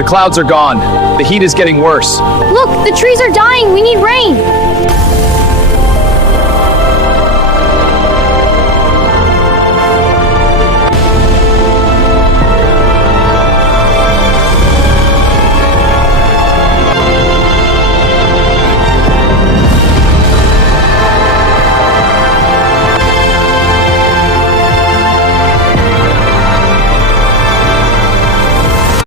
The clouds are gone. The heat is getting worse. Look, the trees are dying. We need rain.